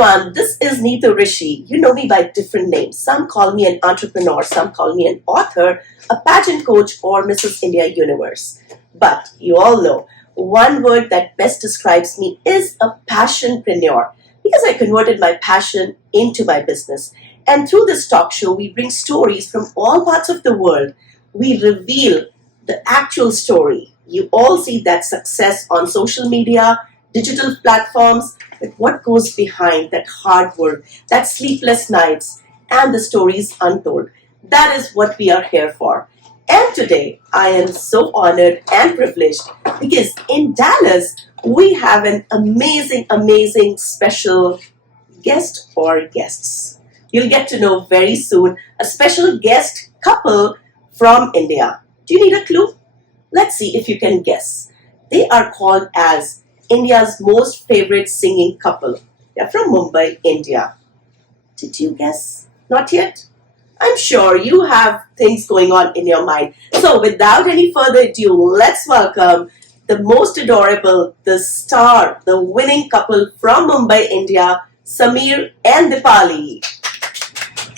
everyone, this is Neetu Rishi. You know me by different names. Some call me an entrepreneur, some call me an author, a pageant coach, or Mrs. India Universe. But you all know, one word that best describes me is a passionpreneur because I converted my passion into my business. And through this talk show, we bring stories from all parts of the world. We reveal the actual story. You all see that success on social media, digital platforms, but what goes behind that hard work, that sleepless nights, and the stories untold. That is what we are here for. And today, I am so honored and privileged because in Dallas, we have an amazing special guest or guests. You'll get to know very soon a special guest couple from India. Do you need a clue? Let's see if you can guess. They are called as India's most favorite singing couple. They're from Mumbai, India. Did you guess? Not yet? I'm sure you have things going on in your mind. So without any further ado, let's welcome the most adorable, the star, the winning couple from Mumbai, India, Samir and Dipalee.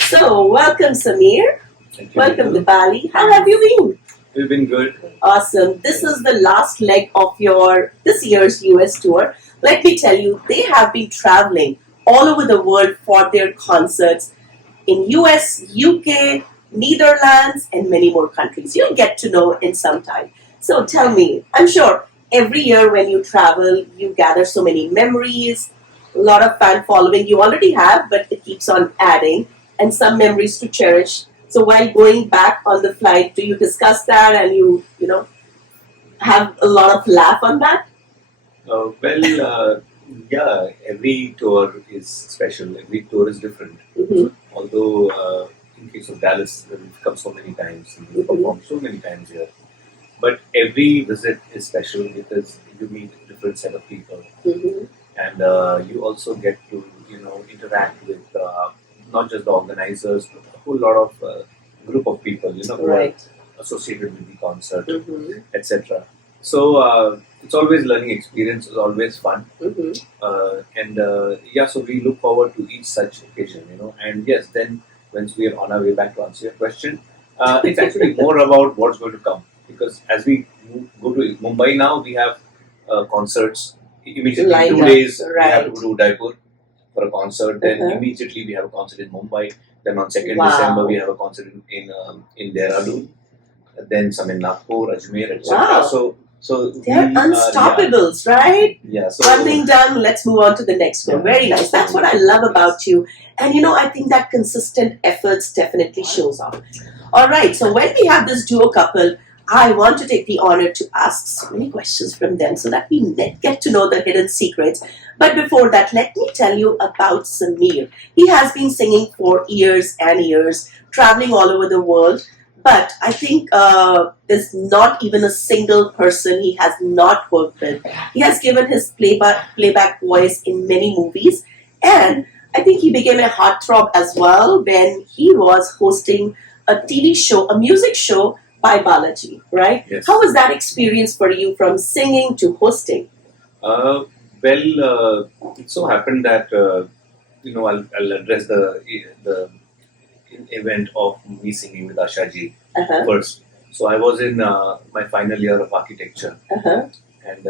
So welcome Samir. Thank you. Welcome Dipalee. How have you been? We've been good. Awesome. This is the last leg of this year's US tour. Let me tell you, they have been traveling all over the world for their concerts in US, UK, Netherlands, and many more countries. You'll get to know in some time. So tell me, I'm sure every year when you travel, you gather so many memories, a lot of fan following you already have, but it keeps on adding, and some memories to cherish. So while going back on the flight, do you discuss that and you have a lot of laugh on that? Yeah, every tour is special. Every tour is different. Mm-hmm. Although, in case of Dallas, we've come so many times and we've performed so many times here. But every visit is special because you meet a different set of people. Mm-hmm. And you also get to, interact with not just the organizers, but a whole lot of group of people, who Right. are associated with the concert, Mm-hmm. etc. So it's always learning experience. It's always fun, Mm-hmm. so we look forward to each such occasion, And yes, then once we are on our way back to answer your question, it's actually more about what's going to come because as we go to Mumbai now, we have concerts immediately. Lined 2 up, days we have to right. go to Udaipur for a concert. Then Uh-huh. immediately we have a concert in Mumbai. Then on 2nd Wow. December we have a concert in Dehradun. Then some in Nagpur, Ajmer, etc. Wow. So They're we, unstoppables, right? Yeah. So One thing done, let's move on to the next one. Yeah. Very nice. That's what I love about you. And I think that consistent efforts definitely shows off. All right, so when we have this duo couple, I want to take the honor to ask so many questions from them so that we get to know the hidden secrets. But before that, let me tell you about Samir. He has been singing for years and years, traveling all over the world. But I think there's not even a single person he has not worked with. He has given his playback voice in many movies. And I think he became a heartthrob as well when he was hosting a TV show, a music show by Balaji, right? Yes. How was that experience for you from singing to hosting? It so happened that I'll address the event of me singing with Ashaji Uh-huh, first. So I was in my final year of architecture, uh-huh. and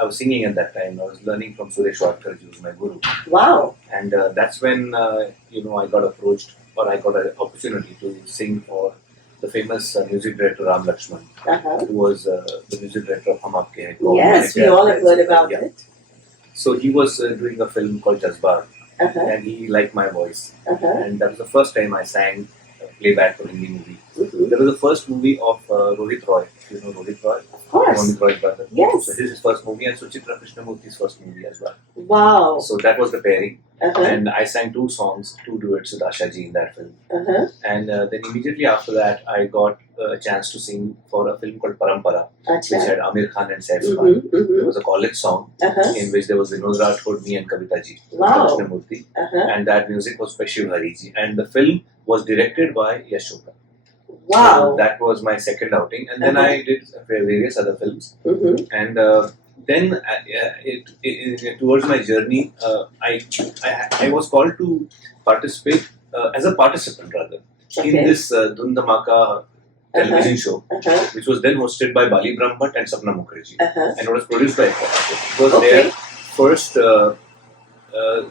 I was singing at that time. I was learning from Suresh Wadkar, who was my guru, Wow. and that's when I got approached or I got an opportunity to sing for the famous music director Ram Lakshman, Uh-huh. who was the music director of Hum Aapke Hain Kaun. Yes, we all have heard about Yeah. it. So he was doing a film called Jazbar, Uh-huh, and he liked my voice, uh-huh. and that was the first time I sang playback for a Hindi movie. Mhm. That was the first movie of Rohit Roy. You know Rohit Roy? Of course. Rohit Roy's brother. Yes. So this is his first movie, and Suchitra Krishnamurthy's first movie as well. Wow. So that was the pairing, Uh-huh, and I sang 2 songs, 2 duets with Ashaji in that film. uh-huh. And then immediately after that, I got a chance to sing for a film called Parampara, which Acha. had Amir Khan and Saif Khan. Mhm, mhm. It was a college song Uh-huh. in which there was Vinod Rathod, me, and Kavita ji, Wow. Krishnamurthy, Uh-huh. and that music was by Shiv Hari ji, and the film was directed by Yashoka. Wow. So that was my second outing, and then Uh-huh. I did various other films, Mhm. and then towards my journey, I was called to participate as a participant rather in this Dhun Dhamaka television show, which was then hosted by Bali Brahmbhatt and Sapna Mukherjee, and it was produced by Ekta. It was their first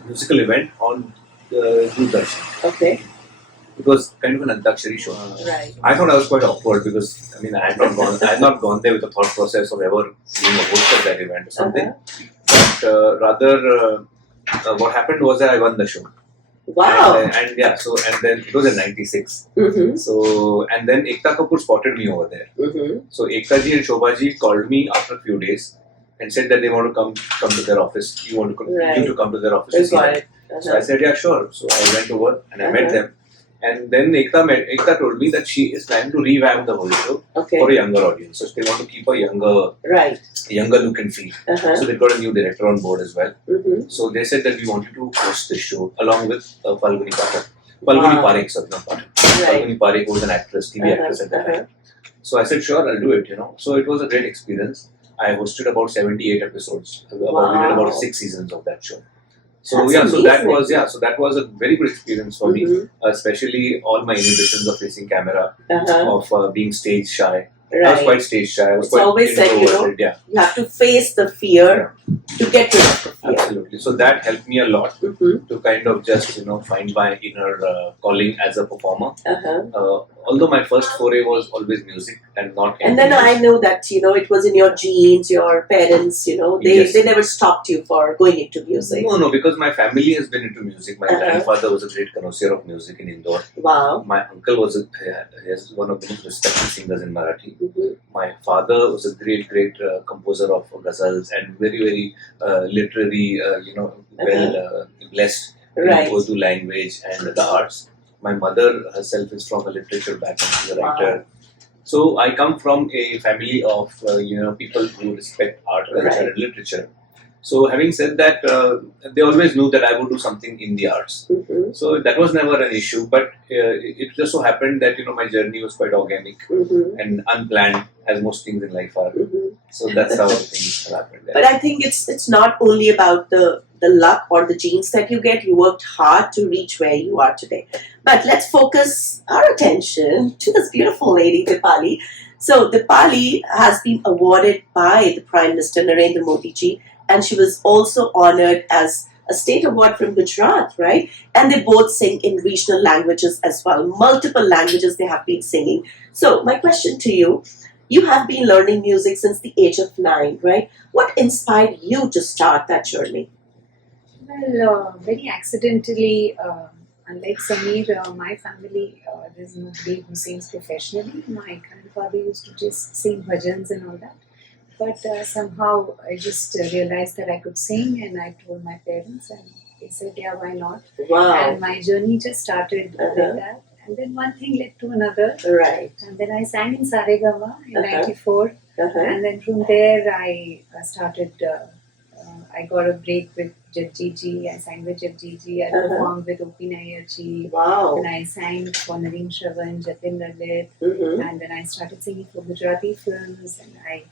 musical event on Doordarshan. Okay. It was kind of an Antakshari show. Right. I thought I was quite awkward because I had not gone there with the thought process of ever being a host of that event or something. But rather, what happened was that I won the show. Wow. And then it was in '96. So and then Ekta Kapoor spotted me over there. So Ekta ji and Shobha ji called me after a few days and said that they want to come to their office. You want to come to their office to see them. So I said, yeah, sure. So I went over and I met them. And then Ekta told me that she is planning to revamp the whole show for a younger audience. So they want to keep a younger look and feel. So they got a new director on board as well. So they said that we want you to host this show along with Falguni Parekh, sorry, not Parekh. Falguni Parekh, who was an actress, TV actress at that time. So I said, sure, I'll do it. So it was a great experience. I hosted about 78 episodes. We did about 6 seasons of that show. So so that was a very good experience for me, especially all my inhibitions of facing camera, of being stage shy. I was quite stage shy. I was quite always said, you have to face the fear to get rid of the fear. Absolutely. So that helped me a lot to kind of just find my inner calling as a performer. Although my first foray was always music and not. And then I know that it was in your genes, your parents. They never stopped you for going into music. No, because my family has been into music. My grandfather was a great connoisseur of music in Indore. Wow. My uncle was one of the most respected singers in Marathi. My father was a great composer of ghazals and very literary, blessed in Urdu language and the arts. My mother herself is from a literature background, she's a writer. So I come from a family of people who respect art, culture, and literature. So having said that, they always knew that I would do something in the arts. So that was never an issue. But it just so happened that my journey was quite organic and unplanned, as most things in life are. So that's how things happened. But I think it's not only about the luck or the genes that you get. You worked hard to reach where you are today. But let's focus our attention to this beautiful lady, Dipalee. So Dipalee has been awarded by the Prime Minister Narendra Modi ji, and she was also honored as a state award from Gujarat, right? And they both sing in regional languages as well. Multiple languages they have been singing. So my question to you, you have been learning music since the age of 9, right? What inspired you to start that journey? Well, very accidentally, unlike Samir, my family, there's nobody who sings professionally. My grandfather used to just sing bhajans and all that. But somehow I just realized that I could sing, and I told my parents, and they said, yeah, why not? Wow. And my journey just started like that. And then one thing led to another. Right. And then I sang in Saregama in '94. And then from there I started, I got a break with Jagji. I sang with Jagji. I performed with O.P. Nair ji. Wow. And I sang for Naveen Shravan, Jatin Lalit. And then I started singing for Gujarati films. And I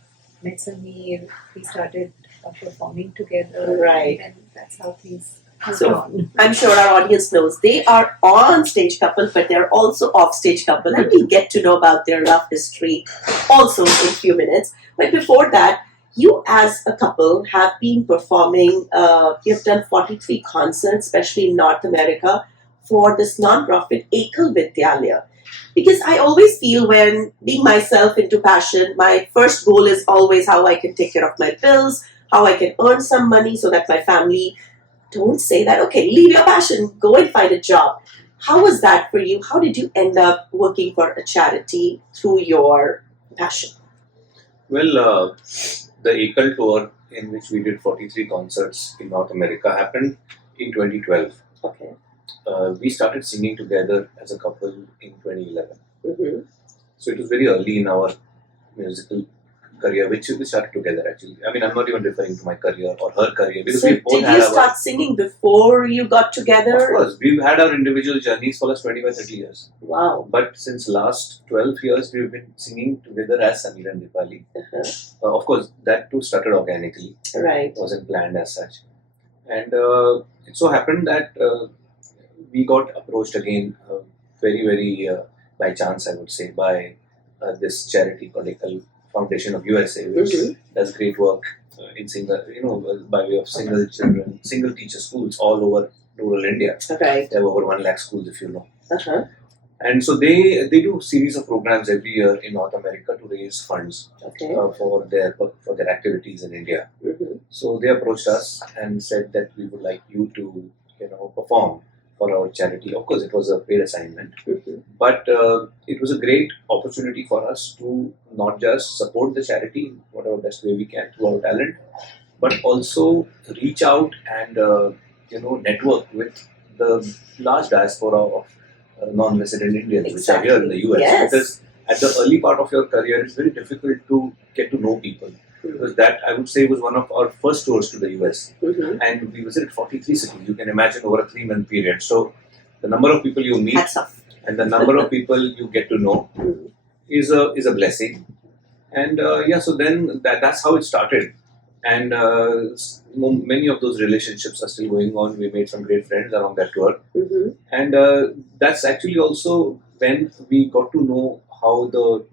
met Samir. We started performing together. Right. And that's how things. So I'm sure our audience knows they are on stage couple, but they're also off stage couple, and we'll get to know about their love history also in a few minutes. But before that, you as a couple have been performing. You've done 43 concerts, especially in North America, for this non-profit Ekal Vidyalaya. Because I always feel when being myself into passion, my first goal is always how I can take care of my bills, how I can earn some money so that my family don't say that, okay, leave your passion, go and find a job. How was that for you? How did you end up working for a charity through your passion? Well, the Ekal tour, in which we did 43 concerts in North America, happened in 2012. Okay. We started singing together as a couple in 2011. So it was very early in our musical career, which we started together actually. I mean, I'm not even referring to my career or her career because So we both did had you our. start singing before you got together? Of course, we've had our individual journeys for the last 25, 30 years. Wow. But since last 12 years, we've been singing together as Samir and Dipalee. Of course, that too started organically. Right. It wasn't planned as such. And it so happened that we got approached again very by chance, I would say, by this charity called Foundation of USA, which does great work in by way of single children, single teacher schools all over rural India. Right. They have over 1 lakh schools, if you know. Uh-huh. And so they do a series of programs every year in North America to raise funds Okay. for their activities in India. So they approached us and said that we would like you to perform for our charity. Of course, it was a paid assignment, but it was a great opportunity for us to not just support the charity in whatever best way we can through our talent, but also reach out and network with the large diaspora of non-resident Indians which are here in the US. Yes. Because at the early part of your career, it's very difficult to get to know people. Because that, I would say, was one of our first tours to the US. And we visited 43 cities. You can imagine over a 3-month period. So the number of people you meet and the number of people you get to know is a blessing. And so then that's how it started. And many of those relationships are still going on. We made some great friends along that tour. And that's actually also when we got to know how the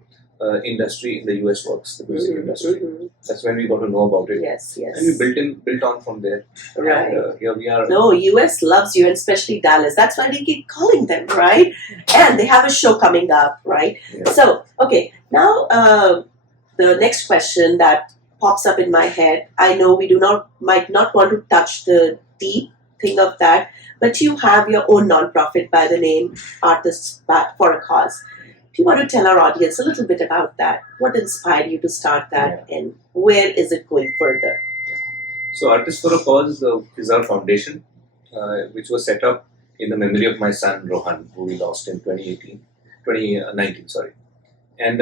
industry in the US works, the music industry. That's when we got to know about it. Yes. And we built on from there. Right. And here we are. No, US loves you, and especially Dallas. That's why we keep calling them, right? And they have a show coming up, right? Yeah. So, okay, now the next question that pops up in my head. I know we might not want to touch the deep thing of that, but you have your own nonprofit by the name Artists for a Cause. Do you want to tell our audience a little bit about that? What inspired you to start that, and where is it going further? So, Artists for a Cause is our foundation, which was set up in the memory of my son Rohan, who we lost in 2019. And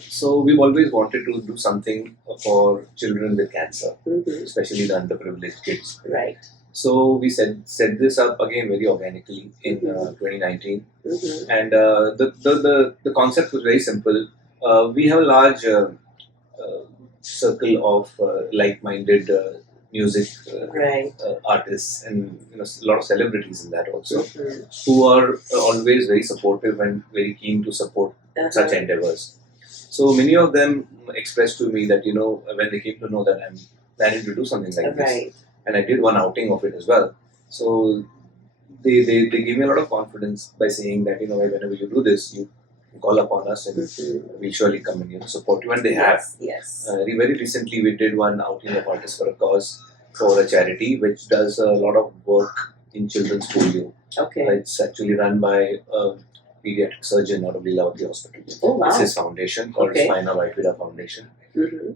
so we've always wanted to do something for children with cancer, especially the underprivileged kids. Right. So we set this up again very organically in 2019, and the concept was very simple. We have a large circle of like-minded music artists, and a lot of celebrities in that also, who are always very supportive and very keen to support such endeavors. So many of them expressed to me that when they came to know that I'm planning to do something like this, and I did one outing of it as well. So they gave me a lot of confidence by saying that whenever you do this, you call upon us and we'll surely come and support you. And they have. Yes. Very recently we did one outing of Artists for a Cause for a charity which does a lot of work in children's polio. Okay. It's actually run by a pediatric surgeon out of Lilavati Hospital. Oh, wow. It's his foundation called Spina Bifida Foundation.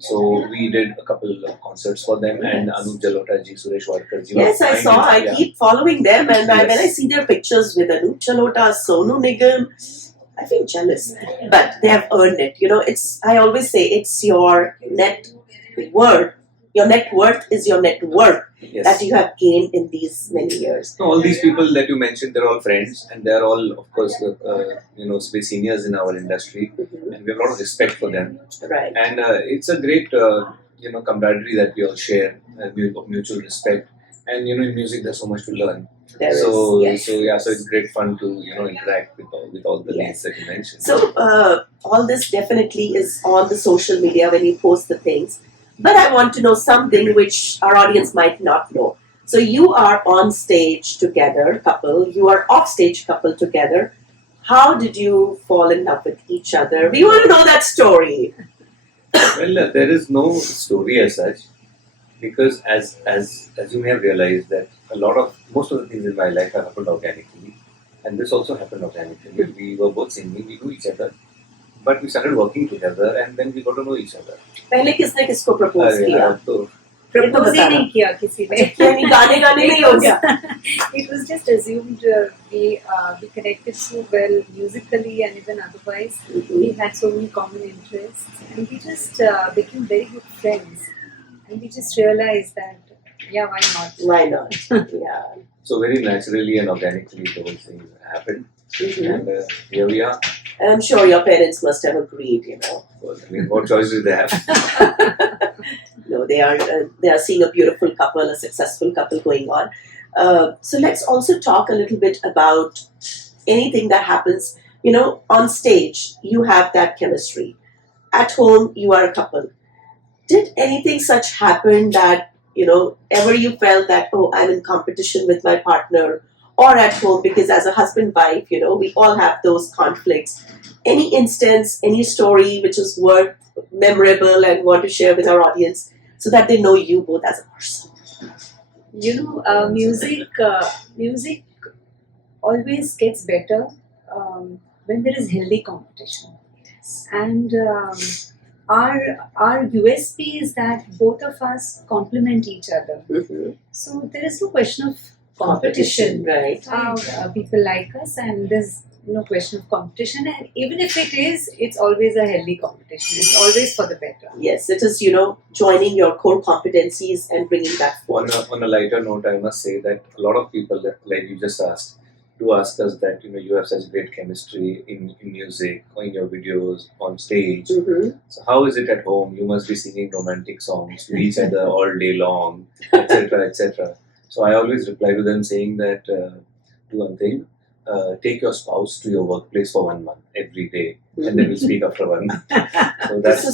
So we did a couple of concerts for them, and Anup Jalota ji, Suresh Wadkar ji. Yes, I saw. I keep following them, and when I see their pictures with Anup Jalota, Sonu Nigam, I feel jealous. But they have earned it. I always say it's your net worth. Your net worth is your net worth that you have gained in these many years. All these people that you mentioned, they're all friends, and they're all, of course, seniors in our industry, and we have a lot of respect for them. Right. And it's a great, camaraderie that we all share, mutual respect. And in music, there's so much to learn. So it's great fun to interact with all the leads that you mentioned. So all this definitely is on the social media when you post the things. But I want to know something which our audience might not know. So you are on stage together, couple. You are off stage, couple together. How did you fall in love with each other? We want to know that story. Well, there is no story as such, because as you may have realized that most of the things in my life have happened organically, and this also happened organically. We were both singing, we knew each other. But we started working together, and then we got to know each other. पहले किसने किसको propose किया? Propose ही नहीं किया किसी ने. यानी गाने गाने में ही हो गया. It was just assumed we connected so well musically and even otherwise. We had so many common interests and we just became very good friends. And we just realized that, yeah, why not? Why not? Yeah. So very naturally and organically the whole thing happened. And here we are. And I'm sure your parents must have agreed, you know. Well, I mean, what choice did they have? No, they are seeing a beautiful couple, a successful couple going on. So let's also talk a little bit about anything that happens. You know, on stage, you have that chemistry. At home, you are a couple. Did anything such happen that, you know, ever you felt that, oh, I'm in competition with my partner, or at home, because as a husband-wife, you know, we all have those conflicts. Any instance, any story which is worth memorable and want to share with our audience so that they know you both as a person? You know, music always gets better when there is healthy competition. And our USP is that both of us complement each other. So there is no question of competition, right? People like us, and there's no question of competition. And even if it is, it's always a healthy competition. It's always for the better. Yes, it is, you know, joining your core competencies and bringing that forward. On a lighter note, I must say that a lot of people, like you just asked, do ask us that, you know, you have such great chemistry in music, or in your videos, on stage. So how is it at home? You must be singing romantic songs to each other all day long, etc., etc. So I always reply to them saying that, do one thing, take your spouse to your workplace for 1 month every day, and then we'll speak after 1 month. So that's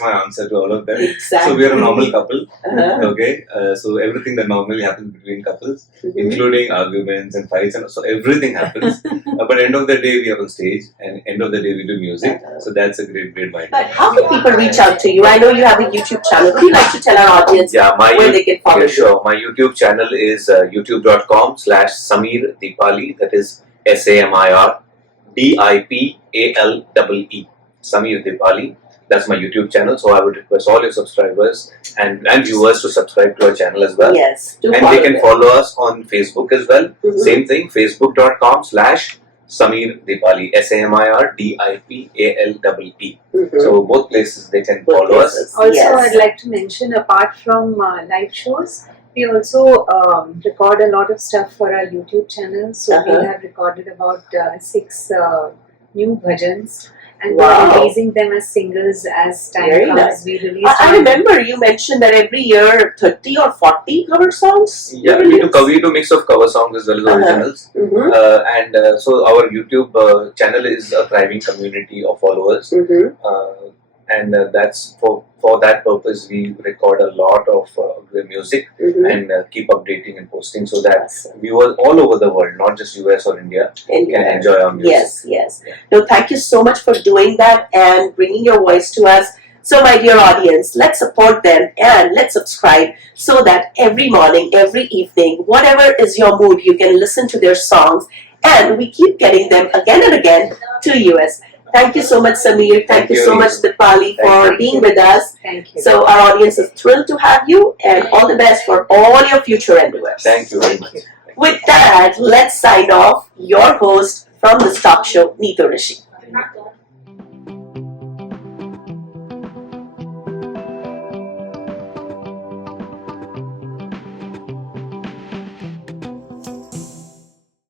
my answer to all of them. Exactly. So we are a normal couple. Okay, so everything that normally happens between couples, including arguments and fights, and so everything happens. But end of the day, we are on stage, and end of the day, we do music. So that's a great mind. But how can people reach out to you? I know you have a YouTube channel. Would you like to tell our audience where they can follow you? Sure. My YouTube channel is youtube.com/Samir Dipali. That is SAMIR DIPALEE. Samir Dipali. That's my YouTube channel. So I would request all your subscribers and viewers to subscribe to our channel as well. Yes. And they can follow us on Facebook as well. Same thing, facebook.com/Samir Dipali. SAMIR DIPALEE. So both places they can follow us. Also, I'd like to mention, apart from live shows, we also record a lot of stuff for our YouTube channel. So we have recorded about 6 new bhajans, and we're releasing them as singles as time comes. Nice. We released. I remember you mentioned that every year 30 or 40 cover songs. Yeah, we do mix of cover songs as well as originals. So our YouTube channel is a thriving community of followers. And that's for that purpose we record a lot of the music and keep updating and posting so that viewers all over the world, not just US or India, can enjoy our music. Yes. No, thank you so much for doing that and bringing your voice to us. So my dear audience, let's support them and let's subscribe so that every morning, every evening, whatever is your mood, you can listen to their songs, and we keep getting them again and again to US. Thank you so much, Samir. Thank you so much, Dipali, for being with us. Thank you. So our audience is thrilled to have you, and all the best for all your future endeavors. Thank you very much. With that, let's sign off. Your host from this talk show, Neetu Rishi.